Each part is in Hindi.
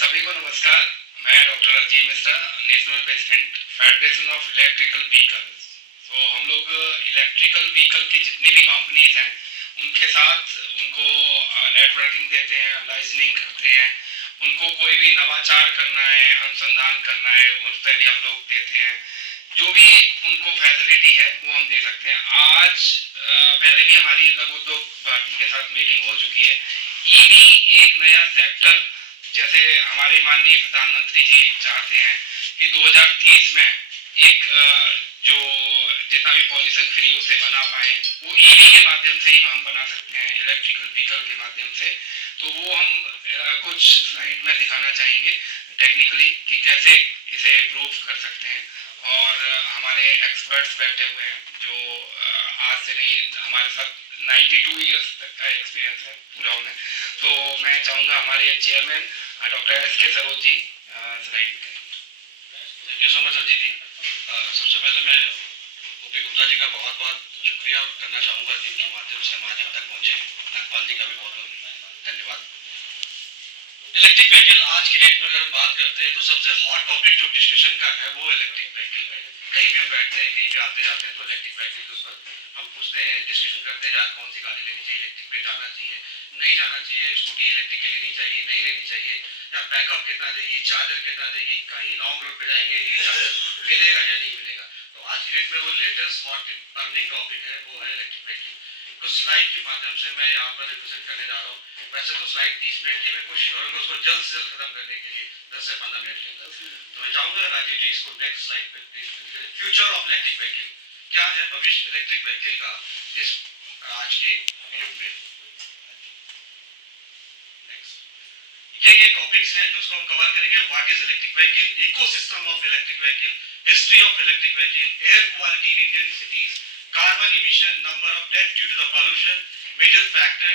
सभी को नमस्कार। मैं doctor Azim Mishra, national president federation of electrical vehicles. तो हम लोग इलेक्ट्रिकल व्हीकल की जितनी भी कंपनीज हैं उनके साथ उनको नेटवर्किंग देते हैं, लाइसेंसिंग करते हैं। उनको कोई भी नवाचार करना है, अनुसंधान करना है, उस पर भी हम लोग देते हैं। जो भी उनको फैसिलिटी है वो हम दे सकते हैं। आज पहले भी हमारी लघु उद्योग भारती के साथ मीटिंग हो चुकी है। ईवी एक नया सेक्टर, जैसे हमारे माननीय प्रधानमंत्री जी चाहते हैं कि 2030 में एक जो जितना भी पॉल्यूशन फ्री उसे बना पाए, वो ईवी के माध्यम से ही हम बना सकते हैं, इलेक्ट्रिकल व्हीकल के माध्यम से। तो वो हम कुछ स्लाइड में दिखाना चाहेंगे टेक्निकली कि कैसे इसे प्रूव कर सकते हैं। और हमारे एक्सपर्ट्स बैठे हुए हैं जो आज से नहीं, हमारे साथ 92 ईयर्स तक का एक्सपीरियंस है पूरा उन्हें। तो मैं चाहूँगा हमारे chairman doctor S K. Saroj ji slide में। Thank you so much Ajit ji. सबसे पहले मैं ओपी गुप्ता जी का बहुत बहुत शुक्रिया करना चाहूँगा जिनके माध्यम से हम आज यहाँ तक पहुँचे। नागपाल जी का भी बहुत बहुत धन्यवाद। इलेक्ट्रिक व्हीकल आज की डेट में अगर हम बात करते हैं तो सबसे हॉट टॉपिक जो डिस्कशन का है वो इलेक्ट्रिक व्हीकल पे। कहीं भी हम बैठते हैं, कहीं भी आते जाते हैं तो इलेक्ट्रिक व्हीकल के ऊपर हम पूछते हैं, डिस्कशन करते हैं यार कौन सी गाड़ी लेनी चाहिए, इलेक्ट्रिक पे जाना चाहिए, नहीं जाना चाहिए, स्कूटी इलेक्ट्रिक की लेनी चाहिए, नहीं लेनी चाहिए, या बैकअप कितना देगी, चार्जर कितना देगी, कहीं लॉन्ग रूट पे जाएंगे ईवी चार्जर मिलेगा या नहीं मिलेगा। तो आज की डेट में वो लेटेस्ट हॉट बर्निंग टॉपिक है वो है इलेक्ट्रिक व्हीकल। कुछ स्लाइड के माध्यम से मैं यहाँ पर रिप्रेजेंट करने जा रहा हूँ। वैसे तो स्लाइड 30 मिनट की, मैं कोशिश करूंगा उसको जल्द से जल्द खत्म करने के लिए 10 से 15 मिनट के अंदर। तो मैं चाहूंगा राजीव जी इसको नेक्स्ट स्लाइड पे प्लीज करिए। फ्यूचर ऑफ इलेक्ट्रिक व्हीकल, क्या है भविष्य इलेक्ट्रिक व्हीकल का इस आज के युग में। ये टॉपिक्स हैं जिसको हम कवर करेंगे। What is electric vehicle, ecosystem of electric vehicle, history of electric vehicle, air quality in Indian cities, carbon emission, number of deaths due to the pollution, major factor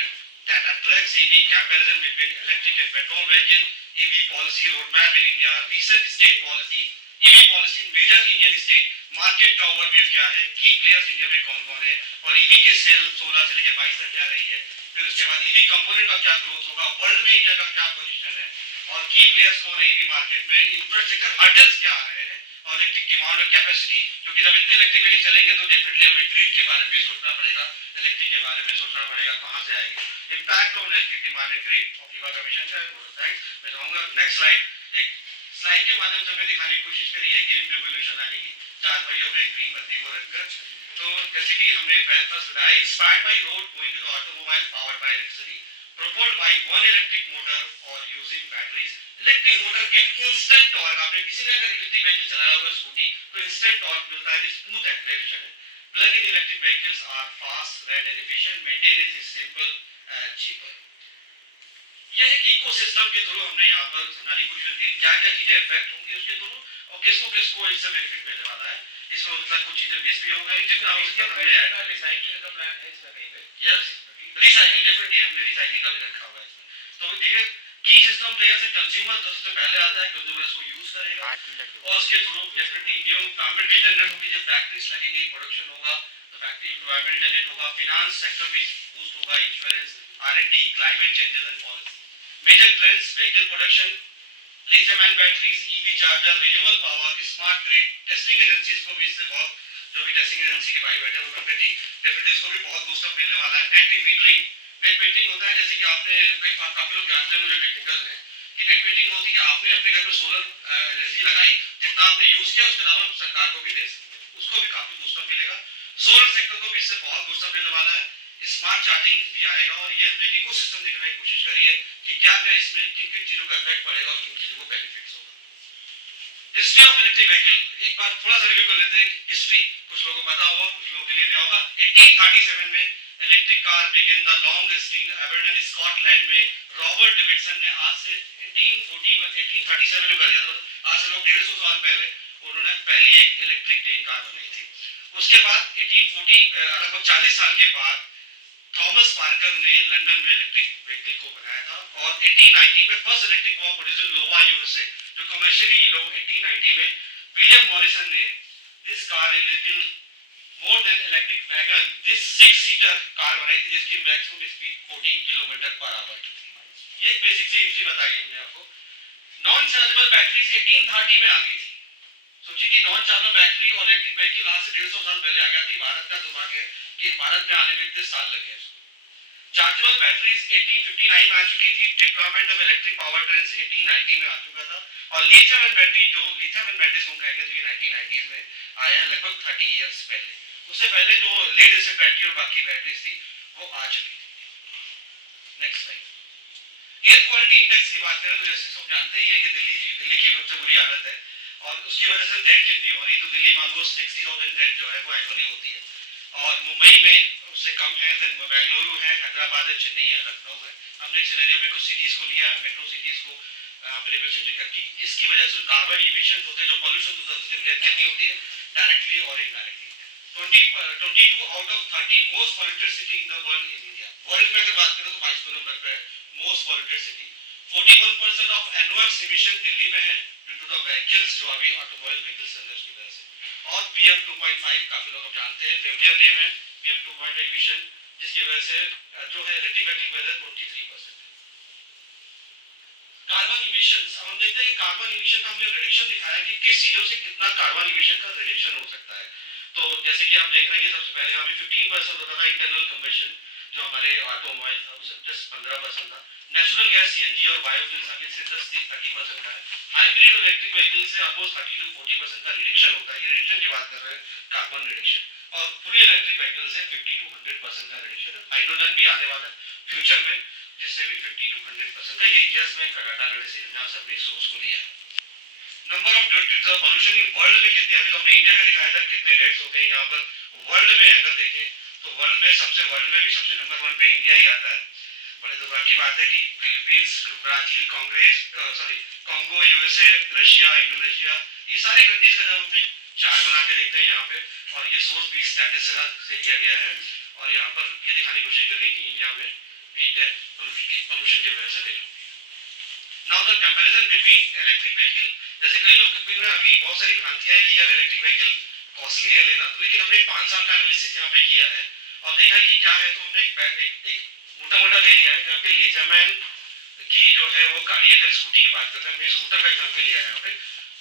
that attracts EV comparison between electric and petrol vehicle, EV policy roadmap in India, recent state policy, EV policy in major Indian state, market का ओवरव्यू क्या है, की प्लेयर्स इंडिया में कौन कौन है, और ईवी के सेल 16 से लेकर 22 तक क्या रही है, फिर उसके बाद ईवी कंपोनेंट का क्या ग्रोथ होगा, वर्ल्ड में इंडिया का क्या पोजीशन है, और की प्लेयर्स कौन है ईवी मार्केट में, इंफ्रास्ट्रक्चर हर्डल्स क्या आ रहे हैं, और इलेक्ट्रिक डिमांड और कैपेसिटी। क्योंकि जब इतने इलेक्ट्रिक व्हीकल चलेंगे तो डेफिनेटली हमें ग्रिड के बारे में भी सोचना पड़ेगा, इलेक्ट्रिक के बारे में सोचना पड़ेगा कहां से आएगी। Impact on electric demand and grid of Eva का विजन क्या है। मैं चाहूंगा नेक्स्ट स्लाइड। एक स्लाइड के माध्यम से हमें दिखाने की कोशिश करी है ग्रीन रिवोल्यूशन लाने की, चार पहियों पे ग्रीन बत्ती को रखकर। तो जैसे कि हमने फर्स्ट बताया, inspired by road going to the automobile, powered by electricity, propelled by one electric motor or using batteries। Electric motor give instant torque. आपने किसी ने अगर इलेक्ट्रिक व्हीकल चलाया होगा स्कूटी तो इंस्टेंट टॉर्क मिलता है, स्मूथ एक्सेलरेशन है। Plug in electric vehicles are fast, red and efficient, maintenance is simple and cheaper. यह एक इकोसिस्टम के थ्रू हमने यहाँ पर समझाने की कोशिश की क्या क्या चीजें इफेक्ट होंगी उसके थ्रू और किसको किसको इससे बेनिफिट मिलने वाला है। इसमें मतलब कुछ चीजें मिस भी हो गई जितना उसके हमने ऐड कर रिसाइक्लिंग का प्लान है इसमें कहीं पे। यस, रिसाइक्लिंग डेफिनेटली हमने रिसाइक्लिंग का भी रखा हुआ है इसमें। तो देखिए की सिस्टम प्लेयर से कंज्यूमर सबसे पहले आता है, कंज्यूमर इसको यूज करेगा और उसके थ्रू डेफिनेटली न्यू एम्प्लॉयमेंट भी जनरेट होगी, जब फैक्ट्रीज लगेंगी, प्रोडक्शन होगा तो फैक्ट्री एम्प्लॉयमेंट जनरेट होगा, फाइनेंस सेक्टर भी बूस्ट होगा, insurance, R&D, climate changes and policy. Major trends vehicle production, lithium ion batteries, EV charger, renewable power, smart grid. Testing agencies को भी इससे बहुत, जो भी टेस्टिंग एजेंसी के भाई बैठे हुए पंकज जी, डेफिनेटली इसको भी बहुत बूस्टअप मिलने वाला है। नेट मीटरिंग, नेट मीटरिंग होता है जैसे कि आपने काफी लोग जानते हैं, मुझे टेक्निकल है कि नेट मीटरिंग होती है कि आपने अपने घर में सोलर एनर्जी लगाई, जितना आपने यूज किया उसके अलावा सरकार को भी दे सकते हैं, उसको भी काफी बूस्टअप मिलेगा। सोलर सेक्टर को भी इससे बहुत बूस्टअप मिलने वाला है। स्मार्ट चार्जिंग भी आएगा और ये हमने इकोसिस्टम दिखाने की कोशिश करी है कि क्या क्या इसमें किन किन चीजों का इफेक्ट पड़ेगा और किन चीजों को बेनिफिट्स होगा। हिस्ट्री ऑफ इलेक्ट्रिक व्हीकल एक बार थोड़ा सा रिव्यू कर लेते हैं। हिस्ट्री कुछ लोगों को पता होगा, कुछ लोगों के लिए नया होगा। 1837 में electric car begin the long distance Aberdeen Scotland में रॉबर्ट डेविडसन ने आज से 1837 में कर दिया था, आज से लोग 150 साल पहले उन्होंने पहली एक इलेक्ट्रिक ट्रेन कार बनाई थी। उसके बाद 1840 लगभग 40 साल के बाद थॉमस पार्कर ने लंदन में इलेक्ट्रिक व्हीकल को बनाया था और 1890 में first electric car produce in Iowa USA, जो कमर्शियली लोग 1890 में विलियम मॉरिसन ने this car is little more than electric wagon. This 6 seater car बनाई थी जिसकी maximum speed 14 kilometre per hour की थी। ये बेसिक सी हिस्ट्री बताई हमने आपको। नॉन चार्जेबल बैटरी 1830 में आ गई थी। सोचिए कि नॉन चार्जेबल बैटरी और इलेक्ट्रिक व्हीकल आज से 150 साल पहले आ गया थी। भारत का दुर्भाग्य है कि भारत में आने में इतने साल लगे हैं। चार्जेबल बैटरीज 1859 में आ चुकी थी। Deployment of electric power trains 1890 में आ चुका था। और लिथियम आयन बैटरी जो लिथियम आयन बैटरीज हम कहेंगे तो ये 1990s में आया है, लगभग 30 इयर्स पहले। उससे पहले जो लेड एसिड बैटरी और बाकी बैटरीज थी वो आ चुकी थी। Next slide. Air quality index की बात करें तो जैसे सब जानते ही हैं कि दिल्ली की सबसे बुरी हालत है और उसकी वजह से डेथ कितनी हो रही है, तो दिल्ली में ऑलमोस्ट 60,000 डेथ जो है वो एनुअली होती है। और मुंबई में उससे कम है, देन बेंगलुरु है, हैदराबाद है, चेन्नई है, लखनऊ है। हमने एक सिनेरियो में कुछ सिटीज को लिया है, मेट्रो सिटीज को रिप्रेजेंट करके। इसकी वजह से कार्बन इमिशन होते हैं, जो पॉल्यूशन होता है, उससे डेथ कितनी होती है डायरेक्टली और indirectly. 22 out of 30 most polluted city in the world in India. World में अगर बात करें तो 22वें नंबर पे है most polluted city. 41% of annual emission Delhi में है ड्यू टू द व्हीकल्स, जो अभी ऑटोमोबाइल व्हीकल्स चल रहे हैं उसकी वजह से। और पीएम 2.5 काफी लोग जानते हैं, फेमिलियर नेम है पीएम 2.5 इमिशन, जिसकी वजह से जो है इलेक्ट्रिक व्हीकल की वजह 23%। कार्बन इमिशंस, अब हम देखते हैं कि कार्बन इमिशन का हमने रिडक्शन दिखाया कि किस चीजों से कितना कार्बन इमिशन का रिडक्शन हो सकता है। तो जैसे कि आप देख रहे हैं कि सबसे पहले यहाँ पे 15% होता था इंटरनल कंबशन, जो हमारे ऑटोमोबाइल था उससे जस्ट 15% था। नेचुरल गैस सीएनजी और बायोफ्यूल्स आगे से 10-30% का है। हाइब्रिड इलेक्ट्रिक व्हीकल से ऑलमोस्ट 30-40% का रिडक्शन होता है। ये रिडक्शन की बात कर रहे हैं, कार्बन रिडक्शन। और फुली इलेक्ट्रिक व्हीकल से 50-100% का रिडक्शन है। हाइड्रोजन भी आने वाला है फ्यूचर में, जिससे भी 50-100% का। ये यस बैंक का डाटा एनालिसिस जहां से हमने सोर्स को लिया है। Number of death pollution in world में कितने, अभी तो हमने इंडिया का दिखाया था कितने डेथ्स होते हैं यहाँ पर। वर्ल्ड में अगर देखें तो वर्ल्ड में भी सबसे नंबर 1 पे इंडिया ही आता है। बड़े दुर्भाग्य की बात है कि Philippines, Brazil, Congo, USA, Russia, Indonesia, ये सारे कंट्रीज का जब हमने चार्ट बना के देखते हैं यहाँ पे, और ये सोर्स भी स्टैटिस से किया गया है, और यहाँ पर ये दिखाने की कोशिश कर रही है कि इंडिया में भी डेथ पोल्यूशन की वजह से देखो। Now the comparison between electric vehicle, जैसे कई लोग अभी बहुत सारी भ्रांतियां हैं कि यार इलेक्ट्रिक व्हीकल कॉस्टली है लेना, तो लेकिन हमने 5 साल का एनालिसिस यहाँ पे किया है और देखा कि क्या है। तो हमने एक मोटा मोटा ले लिया है यहाँ पे। लिथियम आयन की जो है वो गाड़ी, अगर स्कूटी की बात करते हैं, हमने स्कूटर का एग्जाम्पल लिया है यहाँ पे,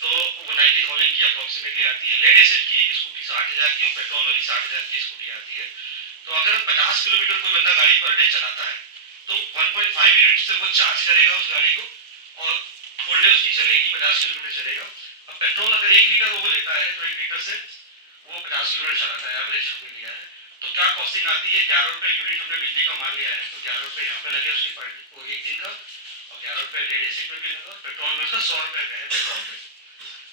तो वो 90,000 की अप्रोक्सीमेटली आती है। लेड एसिड की एक स्कूटी 60,000 की और पेट्रोल वाली 60,000 की स्कूटी आती है। तो अगर 50 किलोमीटर कोई बंदा गाड़ी पर डे चलाता है तो 1.5 मिनट से वो चार्ज करेगा उस गाड़ी को और फुल डे उसकी चलेगी, 50 किलोमीटर चलेगा। अब पेट्रोल अगर 1 लीटर वो लेता है तो 1 लीटर से वो 50 किलोमीटर चलाता है, एवरेज हमने लिया है। तो क्या कॉस्टिंग आती है, 11 रुपए यूनिट हमने बिजली का मान लिया है, तो 11 रुपए यहाँ पे लगे उसकी पर एक दिन का, और 11 रुपए लेड एसिड पे भी लगा, और पेट्रोल में उसका 100 रुपए गए पेट्रोल पे।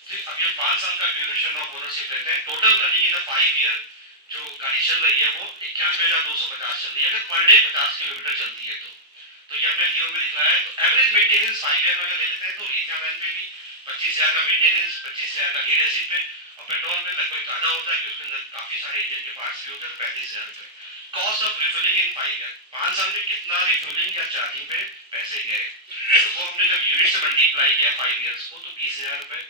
तो अब ये 5 साल का ड्यूरेशन ऑफ ओनरशिप लेते हैं। टोटल रनिंग इन 5 ईयर जो गाड़ी चल रही है वो 91,250 चल रही है, अगर पर डे 50 किलोमीटर चलती है तो ये हमने जीरो में दिखाया है। तो एवरेज मेंटेनेंस 5 ईयर में अगर ले लेते हैं तो लिथियम आयन पे भी 25,000 का मेंटेनेंस, 25,000 का लेड एसिड पे, और पेट्रोल पे लगभग ज्यादा होता है क्योंकि उसके अंदर काफी सारे इंजन के पार्ट्स भी होते हैं, तो 35,000 रुपए। Cost of refuelling in 5 year, 5 साल में कितना रिफ्यूलिंग या चार्जिंग पे पैसे गए, तो वो हमने जब यूनिट से मल्टीप्लाई किया 5 ईयर्स को, तो 20,000 रुपए,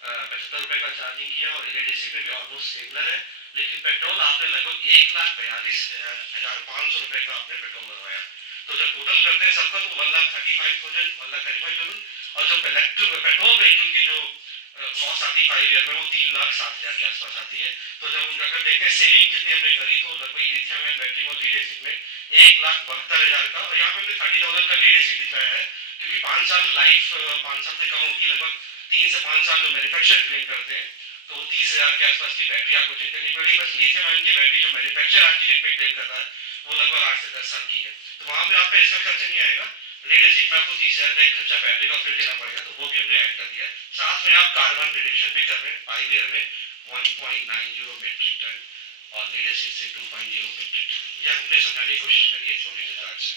75 रुपए का चार्जिंग किया, और एलईडीसी में भी ऑलमोस्ट सिमिलर है। लेकिन पेट्रोल आपने लगभग 1,42,500 रुपए का आपने पेट्रोल भरवाया। तो जब टोटल करते हैं सबका तो 1,35,000 और जो पेट्रोल व्हीकल की जो कॉस्ट आती है 5 ईयर में वो 3,07,000 के आसपास आती है। तो जब हम अगर देखते हैं सेविंग कितनी हमने करी, तो लगभग लिथियम आयन बैटरी और लीड एसिड में 1,72,000 का, और यहाँ पे हमने 30,000 का लीड एसिड दिखाया है क्योंकि 5 साल लाइफ 5 साल से कम होती है, लगभग 3 से 5 साल जो मैन्युफैक्चर क्लेम करते हैं तो 30,000 के आसपास की बैटरी आपको चेक करनी पड़ेगी। बस लिथियम आयन की बैटरी जो मैन्युफैक्चर आज की डेट में क्लेम कर रहा है वो लगभग 8 से 10 साल की है, तो वहां पे आपका इसका खर्चा नहीं आएगा। लेड एसिड में आपको 30,000 का एक खर्चा बैटरी का फिर देना पड़ेगा, तो वो भी हमने ऐड कर दिया है। साथ में आप कार्बन रिडक्शन भी कर रहे हैं 5 ईयर में 1.90 मेट्रिक टन, और लेड एसिड से 2.0 मेट्रिक टन। ये हमने समझाने की कोशिश करी है छोटे से चार्ट से।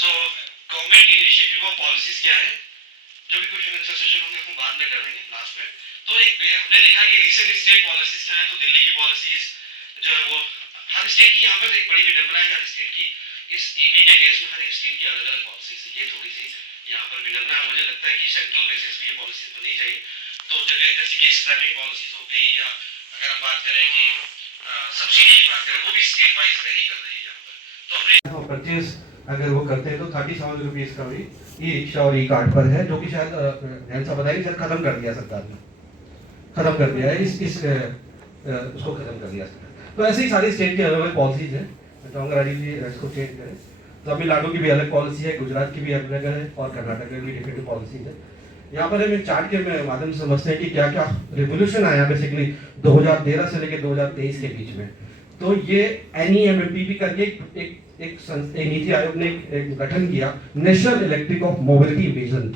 सो गवर्नमेंट इनिशिएटिव और पॉलिसीज क्या है, जो भी क्वेश्चन आंसर सेशन होंगे हम बाद में करेंगे लास्ट में। तो एक हमने देखा कि रिसेंट स्टेट पॉलिसीज क्या है, तो दिल्ली की पॉलिसीज जो है वो हर स्टेट की, यहाँ पर एक बड़ी विडंबना है हर स्टेट की, इस ईवी के केस में हर एक स्टेट की अलग अलग पॉलिसीज है, ये थोड़ी सी यहाँ पर विडंबना है। मुझे लगता है कि सेंट्रल बेसिस पे ये पॉलिसीज बननी चाहिए। तो जगह जैसे कि स्क्रैपिंग पॉलिसीज हो गई या अगर हम बात करें कि सब्सिडी की बात करें वो भी स्टेट वाइज वेरी कर रही है यहाँ पर। तो हमने परचेज अगर वो करते हैं तो 30,000 रुपीज का भी ई रिक्शा और ई कार्ड पर है, जो कि शायद ध्यान से बताइए सर खत्म कर दिया सरकार ने, खत्म कर दिया है इस उसको खत्म कर दिया सरकार। तो ऐसे ही सारी स्टेट की अलग अलग पॉलिसीज है। मैं चाहूँगा राजीव जी इसको चेंज करें। तमिलनाडु की भी अलग पॉलिसी है, गुजरात की भी अलग है और कर्नाटक की भी डिफरेंट पॉलिसीज है। यहाँ पर हम चार्ट के माध्यम से समझते हैं कि क्या क्या रिवोल्यूशन आया बेसिकली 2013 से लेकर 2023 के बीच में। तो ये NEMMPP करके एक नीति आयोग ने एक गठन किया, national electric of mobility vision,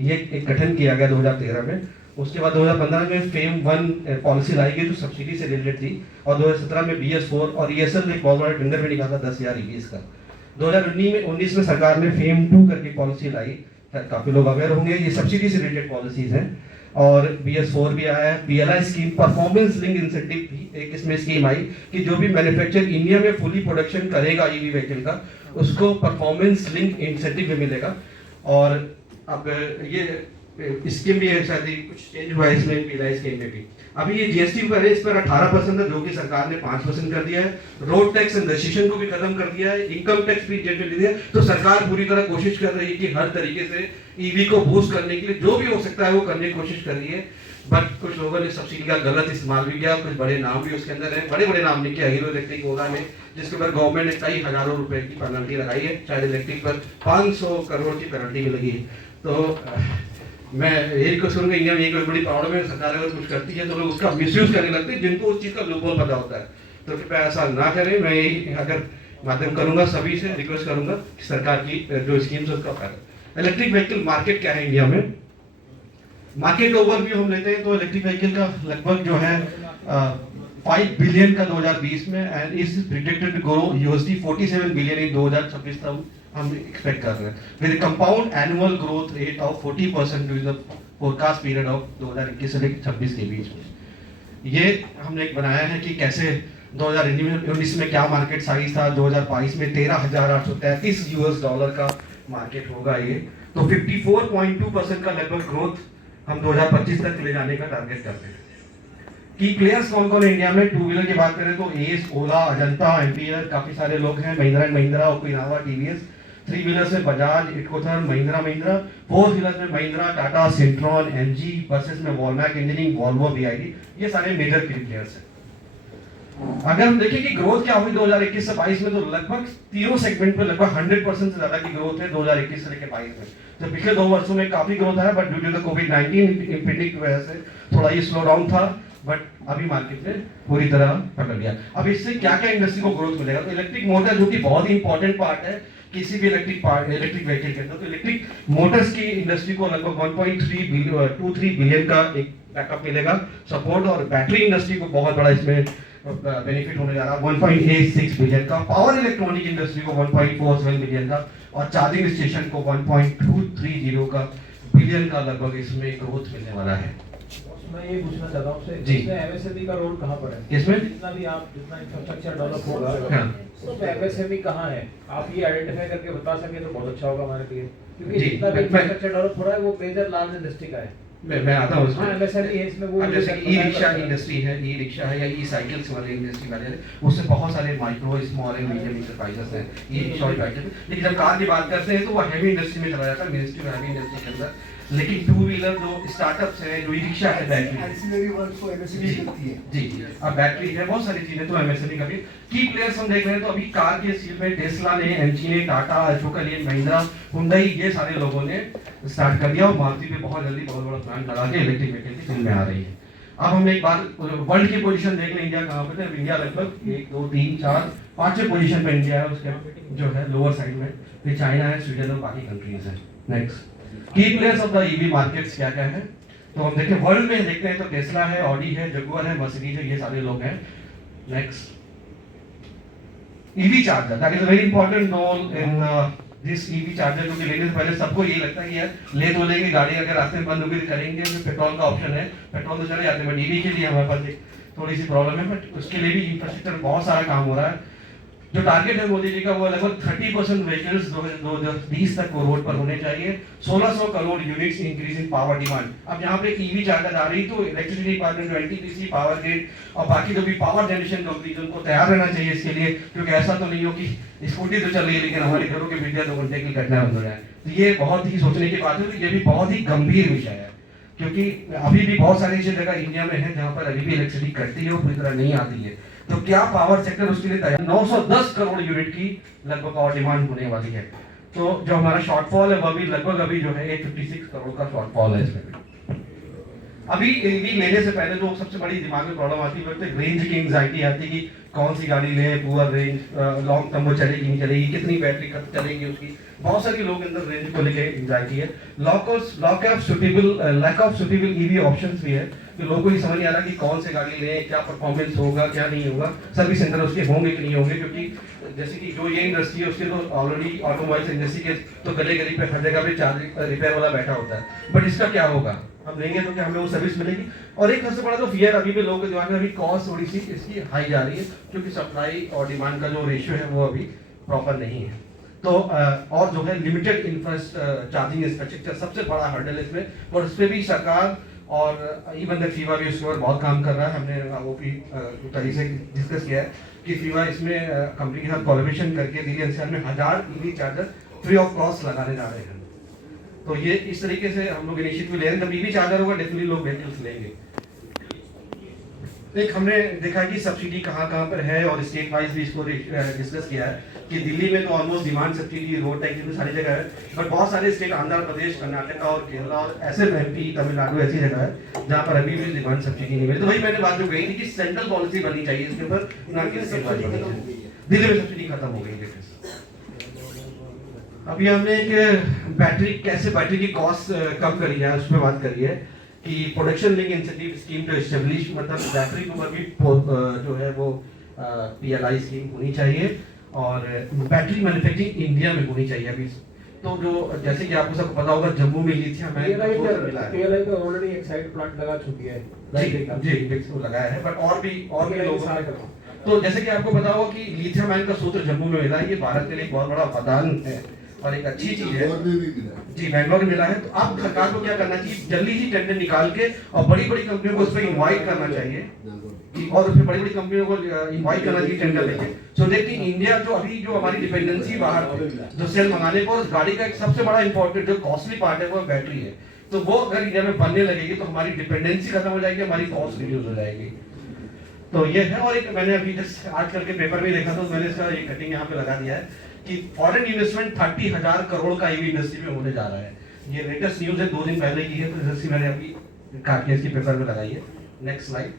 ये एक गठन किया गया 2013 में। उसके बाद 2015 में फेम 1 पॉलिसी लाई गई जो सब्सिडी से रिलेटेड थी, और 2017 में BS4 और ESL ने एक बहुत बड़ा टेंडर भी निकाला 10,000 EVs का। 2019 में सरकार ने फेम 2 करके पॉलिसी लाई, काफी लोग अवेयर होंगे, ये सब्सिडी से रिलेटेड पॉलिसीज हैं। और BS4 भी आया है। PLI scheme, performance link incentive भी एक इसमें स्कीम आई कि जो भी मैन्युफैक्चर इंडिया में फुली प्रोडक्शन करेगा EV व्हीकल का, उसको परफॉर्मेंस लिंक इंसेंटिव भी मिलेगा। और अब ये स्कीम भी है, शायद कुछ चेंज हुआ है इसमें PLI स्कीम में भी। अभी ये GST पर है, इस पर 18% है, जो कि सरकार ने 5% कर दिया है। रोड टैक्स एंड रजिस्ट्रेशन को भी खत्म कर दिया है, इनकम टैक्स भी जेट में ले दिया है। तो सरकार पूरी तरह कोशिश कर रही है कि हर तरीके से EV को बूस्ट करने के लिए जो भी हो सकता है वो करने की कोशिश कर रही है। बट कुछ लोगों ने सब्सिडी का गलत इस्तेमाल भी किया, कुछ बड़े नाम भी उसके अंदर है, बड़े बड़े नाम नहीं किया। हीरो इलेक्ट्रिक होगा में, जिसके ऊपर गवर्नमेंट ने कई हजारों रुपए की पेनल्टी लगाई है, शायद इलेक्ट्रिक पर 500 करोड़ की पेनल्टी भी लगी है। तो मैं यही कुछ करूँगा, इंडिया में एक बड़ी प्रॉब्लम है, सरकार अगर कुछ करती है तो लोग उसका मिसयूज करने लगते हैं, जिनको उस चीज़ का लूपहोल पता होता है। तो कृपया ऐसा ना करें। मैं यही अगर माध्यम करूँगा, सभी से रिक्वेस्ट करूँगा कि सरकार की जो स्कीम्स है उसका फायदा। इलेक्ट्रिक व्हीकल मार्केट क्या है इंडिया में, मार्केट ओवरव्यू हम लेते हैं तो इलेक्ट्रिक व्हीकल का लगभग जो है 5 बिलियन का 2020 में, and is predicted to grow $47 billion in 2026 तक हम एक्सपेक्ट कर रहे हैं, with compound annual growth rate of 40% during the forecast period of 2021 से लेकर 26 के बीच में। ये हमने एक बनाया है कि कैसे 2019 में क्या मार्केट साइज था, 2022 में $13,833 का मार्केट होगा ये। तो 54.2% का लगभग ग्रोथ हम 2025 तक ले जाने का टारगेट करते हैं। की प्लेयर्स कौन कौन है इंडिया में? टू व्हीलर की बात करें तो एस, ओला, अजंता, एम्पियर, काफी सारे लोग हैं, Mahindra and Mahindra, Okinawa, TVS। Three wheeler से बजाज, इकोथर, महिंद्रा। फोर व्हीलर में महिंद्रा, टाटा, सिंट्रॉन, MG। बसेस में वॉलमैक इंजीनियरिंग, वॉल्वो, BID, ये सारे मेजर प्लेयर्स हैं। अगर हम देखें कि ग्रोथ क्या हुई 2021 से 22 में, तो लगभग तीनों सेगमेंट में लगभग 100% से ज्यादा की ग्रोथ है 2021 से लेकर 22 में। तो पिछले 2 वर्षों में काफी ग्रोथ आया, बट ड्यू टू द कोविड-19 एपिडेमिक की वजह से थोड़ा ये स्लो डाउन था, बट अभी मार्केट ने पूरी तरह पकड़ लिया। अब इससे क्या क्या इंडस्ट्री को ग्रोथ मिलेगा? तो इलेक्ट्रिक मोटर, जो कि बहुत ही इंपॉर्टेंट पार्ट है किसी भी इलेक्ट्रिक व्हीकल के अंदर, तो इलेक्ट्रिक मोटर्स की इंडस्ट्री को लगभग 1.23 बिलियन का एक बैकअप मिलेगा, सपोर्ट। और बैटरी इंडस्ट्री को बहुत बड़ा इसमें बेनिफिट होने जा रहा है, 1.86 बिलियन का। पावर इलेक्ट्रॉनिक इंडस्ट्री को 1.47 बिलियन का, और चार्जिंग स्टेशन को 1.230 का बिलियन का लगभग इसमें ग्रोथ मिलने वाला है। मैं ये पूछना चाहता हूँ आपसे, जी। इसमें MSME का रोल कहाँ पर है? इसमें जितना इंफ्रास्ट्रक्चर डेवलप होगा, हाँ। तो MSME कहाँ है? आप ये आइडेंटिफाई करके बता सके तो बहुत अच्छा होगा हमारे लिए, क्योंकि जी, जितना भी मैं- इंफ्रास्ट्रक्चर डेवलप हो रहा है वो मेजर लार्ज इंडस्ट्री का है। मैं आता हूँ उसमें। हाँ, MSME है इसमें, वो अब जैसे मुझे ई रिक्शा पता है। इंडस्ट्री है, ई रिक्शा है या ई साइकिल्स वाले इंडस्ट्री वाले हैं, उससे बहुत सारे micro, small and medium enterprises हैं ई रिक्शा और साइकिल। लेकिन जब कार की बात करते हैं तो वो हैवी इंडस्ट्री में चला जाता है, मिनिस्ट्री हैवी इंडस्ट्री के अंदर। लेकिन टू व्हीलर जो स्टार्टअप्स हैं, जो ई रिक्शा है, बैटरी एंसिलरी वर्क को MSME करती है। जी, अब बैटरी है, बहुत सारी चीजें, तो MSME का भी की प्लेयर्स हम देख रहे हैं। तो अभी कार के सील में टेस्ला ने, MG ने, टाटा, अशोका लेलैंड, महिंद्रा, हुंडई, ये सारे लोगों ने स्टार्ट कर दिया, और मारुति भी बहुत जल्दी बहुत बड़ा प्लांट लगा के इलेक्ट्रिक व्हीकल की फील्ड में आ रही है। अब हम एक बार वर्ल्ड की पोजीशन देख लें, इंडिया कहाँ पे है। इंडिया लगभग 1, 2, 3, 4, 5वें पोजीशन पे इंडिया है, उसके जो है लोअर साइड में। फिर चाइना है, स्वीडन और बाकी कंट्रीज हैं। नेक्स्ट, की players of the EV markets क्या क्या है? तो हम देखें वर्ल्ड में देखते हैं तो टेस्ला है, ऑडी है, जगुआर है, मर्सिडीज है, ये सारे लोग हैं। Next, EV charger, that is a very important role in this EV charger, क्योंकि लेने से पहले सबको यही लगता है कि यार ले तो लेंगे, गाड़ी अगर रास्ते में बंद होगी तो करेंगे, फिर पेट्रोल का ऑप्शन है, पेट्रोल तो चले जाते हैं, बट EV के लिए हमारे पास एक थोड़ी सी प्रॉब्लम है। बट उसके लिए भी इंफ्रास्ट्रक्चर बहुत सारा काम हो रहा है। जो टारगेट है मोदी जी का वो लगभग 30% व्हीकल्स 2020 तक वो रोड पर होने चाहिए। 1600 crore units increase in power demand. अब यहाँ पे ईवी चार्जर आ रही तो electricity department, NTPC, power grid और बाकी जो भी पावर जनरेशन कंपनीज उनको तैयार रहना चाहिए इसके लिए, क्योंकि ऐसा तो नहीं हो कि स्कूटी तो चल रही है लेकिन हमारे घरों के बिजली 2 घंटे की घटना बंद हो जाए। तो ये बहुत ही सोचने की बात है, तो ये भी बहुत ही गंभीर विषय है, क्योंकि अभी भी बहुत सारी ऐसी जगह इंडिया में है जहाँ पर अभी भी इलेक्ट्रिसिटी कटती है, वो पूरी तरह नहीं आती है। तो क्या पावर सेक्टर उसके लिए तैयार? 910 करोड़ यूनिट की लगभग पावर डिमांड होने वाली है। तो जो हमारा शॉर्टफॉल है वह भी लगभग अभी जो है 856 करोड़ का शॉर्टफॉल है इसमें। अभी ईवी लेने से पहले जो सबसे बड़ी दिमाग में प्रॉब्लम आती है रेंज की एंजाइटी आती है कि कौन सी गाड़ी लें, पुअर रेंज, लॉन्ग टर्म वो चलेगी नहीं चलेगी, कितनी बैटरी चलेगी उसकी, बहुत सारे लोग अंदर रेंज को लेके एंजाइटी है। Lack of suitable EV options भी है, तो लोगों को ही समझ नहीं आ रहा कि कौन से गाड़ी लें, क्या परफॉर्मेंस होगा क्या नहीं होगा, सर्विस सेंटर उसके होंगे कि नहीं होंगे, क्योंकि जैसे कि जो ये इंडस्ट्री है उसके तो ऑलरेडी ऑटोमोबाइल्स इंडस्ट्री के तो गले गली पे हर जगह पे चार्ज रिपेयर वाला बैठा होता है, बट इसका क्या होगा? हम लेंगे तो क्या हमें वो सर्विस मिलेगी? और एक सबसे बड़ा तो फियर अभी भी लोगों के दिमाग में अभी कॉस्ट थोड़ी सी इसकी हाई जा रही है, क्योंकि सप्लाई और डिमांड का जो रेशियो है वो अभी प्रॉपर नहीं है। तो और जो है लिमिटेड चार्जिंग इंफ्रास्ट्रक्चर सबसे बड़ा हर्डल इसमें, और उस पर भी सरकार और इवन द फीवा भी उसके ऊपर बहुत काम कर रहा है। हमने वो भी तरीके से डिस्कस किया है कि फीवा इसमें कंपनी के साथ कोलैबोरेशन करके दिल्ली एनसीआर में 1000 EV charger free of cost लगाने जा रहे हैं। तो ये इस तरीके से हम लोग इनिशिएटिव ले रहे हैं। जब ईवी चार्जर होगा डेफिनेटली लोग व्हीकल्स लेंगे। एक हमने देखा कि सब्सिडी कहाँ पर है और स्टेट वाइज भी इसको डिस्कस किया है कि दिल्ली में तो almost demand subsidy, road tax में सारी जगह है, बट बहुत सारे स्टेट आंध्र प्रदेश, कर्नाटका और केरला और ऐसे एमपी, तमिलनाडु ऐसी जगह है जहाँ पर अभी भी डिमांड सब्सिडी नहीं मिली। तो वही मैंने बात जो कही थी कि सेंट्रल पॉलिसी बनी चाहिए इसके ऊपर, ना कि स्टेट वाइज बनी चाहिए। दिल्ली में सब्सिडी खत्म हो गई है। अभी हमने एक बैटरी की कॉस्ट कम करी है, उसमें बात करी है कि production link incentive scheme to establish, मतलब बैटरी के ऊपर भी जो है वो PLI स्कीम होनी चाहिए और बैटरी मैन्युफैक्चरिंग इंडिया में होनी चाहिए। अभी तो जो जैसे कि आपको सब पता होगा जम्मू में लिथियम PLI तो ऑलरेडी एक साइड प्लांट लगा चुकी है जी वो लगाया है, बट और भी लोगों तो जैसे कि आपको पता होगा कि लिथियम आयन का सूत्र जम्मू में मिला है। ये भारत के लिए बहुत बड़ा वरदान है और एक अच्छी चीज है। जी बैंगलोर में मिला है। तो अब सरकार को क्या करना चाहिए, जल्दी ही टेंडर निकाल के और बड़ी बड़ी कंपनियों को उस पर इन्वाइट करना चाहिए और उसमें बड़ी बड़ी कंपनियों को इन्वाइट करना चाहिए टेंडर लेके, सो दैट इंडिया जो अभी जो हमारी डिपेंडेंसी बाहर जो सेल मंगाने को, उस गाड़ी का एक सबसे बड़ा इंपॉर्टेंट जो कॉस्टली पार्ट है वो बैटरी है। तो वो अगर इंडिया में बनने लगेगी तो हमारी डिपेंडेंसी खत्म हो जाएगी, हमारी कॉस्ट रिड्यूस हो जाएगी। तो ये है। और एक मैंने अभी जस्ट आज कल के पेपर में देखा तो मैंने इसका एक कटिंग यहाँ पे लगा दिया है कि फॉरेन इन्वेस्टमेंट 30,000 करोड़ का ईवी इंडस्ट्री में होने जा रहा है। ये लेटेस्ट न्यूज़ है, 2 दिन पहले की है, तो जैसे मैंने अभी काटके इसकी पेपर में लगाई है। Next slide.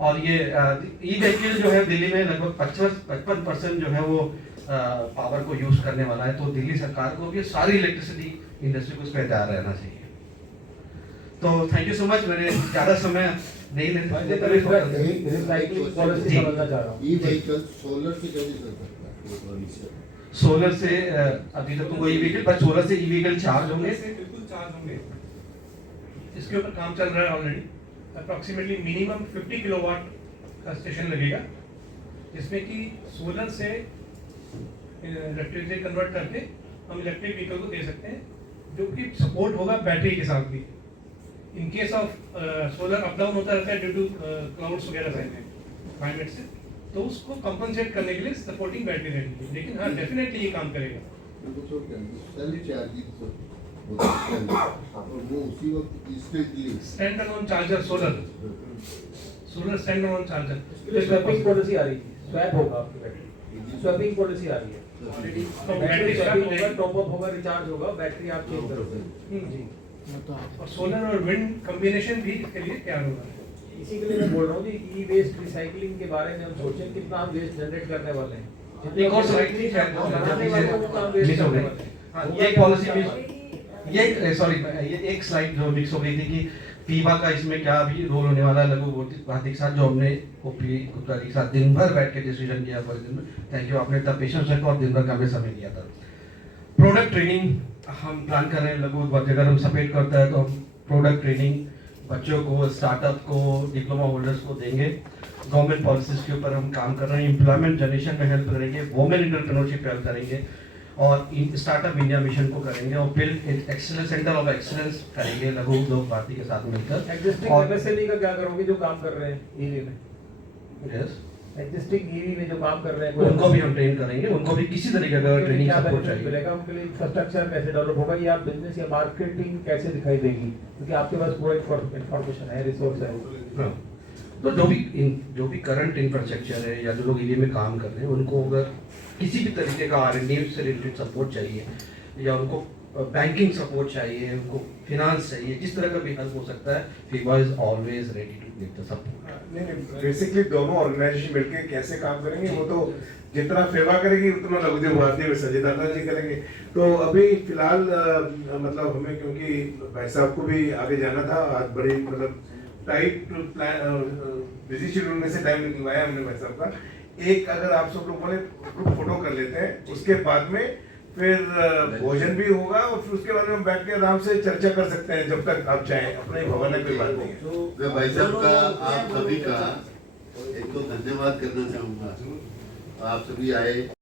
और ये ई व्हीकल जो है दिल्ली में लगभग 55% जो है वो पावर को यूज करने वाला है। तो दिल्ली सरकार को भी सारी इलेक्ट्रिसिटी इंडस्ट्री को उस पर तैयार रहना चाहिए। तो थैंक यू सो मच। मैंने ज़्यादा समय नहीं लेना रिसाइकलिंग पॉलिसी समझना चाह रहा हूँ। ई व्हीकल सोलर से कैसे चल सकता है? सोलर से अभी तक तो कोई व्हीकल, पर सोलर से ई व्हीकल चार्ज होंगे, बिल्कुल चार्ज होंगे। इसके ऊपर काम चल रहा है ऑलरेडी। अप्रॉक्सीमेटली मिनिमम 50 किलोवाट का स्टेशन लगेगा, जिसमें कि सोलर से इलेक्ट्रिसिटी कन्वर्ट करके हम इलेक्ट्रिक व्हीकल को दे सकते हैं, जो कि सपोर्ट होगा बैटरी के साथ भी। In case of solar up down होता रहता है ड्यू टू क्लाउड्स वगैरह से, क्लाइमेट से, तो उसको कंपनसेट करने के लिए सपोर्टिंग बैटरी रहेगी। लेकिन हाँ डेफिनेटली ये काम करेगा। Stand alone charger solar stand alone charger swapping policy आ रही है, स्वैप होगा आपकी बैटरी, स्वैपिंग पॉलिसी आ रही है ऑलरेडी। बैटरी स्वैप होगा, टॉप अप होगा, रिचार्ज होगा, बैटरी आप चेंज करोगे जी। और सोलर और विंड कॉम्बिनेशन भी इसके लिए तैयार होगा। इसी के लिए मैं बोल रहा हूँ कि ई वेस्ट रिसाइकलिंग के बारे में हम सोचें कितना हम वेस्ट जनरेट करने वाले हैं। एक और स्लाइड थी शायद बनाने वालों को काम वेस्ट मिस हो करने गई। वाले हैं। हाँ, ये एक पॉलिसी मिस, ये सॉरी ये एक स्लाइड जो मिक्स हो गई थी कि फीवा का इसमें क्या अभी रोल होने वाला है। लघु भारती के साथ जो हमने ओपी गुप्ता के साथ दिन भर बैठ के डिसीजन किया फॉर दिन में। थैंक यू, आपने इतना पेशेंस रखा और दिन भर का हमें समय दिया था। प्रोडक्ट ट्रेनिंग हम प्लान कर रहे हैं। लघु अगर हम सपोर्ट करता है तो हम प्रोडक्ट ट्रेनिंग बच्चों को, स्टार्टअप को, डिप्लोमा होल्डर्स को देंगे। गवर्नमेंट पॉलिसीज के ऊपर हम काम कर रहे हैं, एम्प्लॉयमेंट जनरेशन में हेल्प करेंगे, वुमेन एंटरप्रेन्योरशिप हेल्प करेंगे और स्टार्टअप इंडिया मिशन को करेंगे और build excellence centre of excellence करेंगे लघु उद्योग भारती के साथ मिलकर। एग्जिस्टिंग और एमएसएमई का क्या करोगे जो काम कर रहे हैं ईवी में? यस, एग्जिस्टिंग ईवी में जो काम कर रहे हैं उनको भी हम ट्रेन करेंगे, उनको भी किसी तरीके का ट्रेनिंग क्या सपोर्ट benefit चाहिए। मिलेगा उनके लिए? इंफ्रास्ट्रक्चर कैसे डेवलप होगा या बिजनेस या मार्केटिंग कैसे दिखाई देगी? क्योंकि आपके पास पूरा इंफॉर्मेशन है, रिसोर्स है। हाँ। तो जो भी करंट इंफ्रास्ट्रक्चर है या जो लोग एरिया में काम कर रहे हैं उनको अगर किसी भी तरीके का R&D से रिलेटेड सपोर्ट चाहिए या उनको बैंकिंग सपोर्ट चाहिए, उनको फिनांस चाहिए, जिस तरह का भी हेल्प हो सकता है, FEVA is always ready to give the support. नहीं, बेसिकली दोनों ऑर्गेनाइजेशन मिलकर कैसे काम करेंगे वो तो जितना फेवा करेगी उतना लघु उद्योग भारती में संजय दादा जी करेंगे। तो अभी फिलहाल मतलब हमें क्योंकि भाई साहब को भी आगे जाना था, आज बड़ी मतलब टाइट बिजी शेड्यूल में से टाइम निकलवाया हमने भाई साहब का। एक अगर आप सब लोग बोले ग्रुप फोटो कर लेते हैं, उसके बाद में फिर भोजन भी होगा और फिर उसके बाद में हम बैठ के आराम से चर्चा कर सकते हैं जब तक आप चाहें। अपने भवन है, कोई बात नहीं है। मैं भाई साहब का आप सभी का एक तो धन्यवाद करना चाहूँगा। आप सभी आए।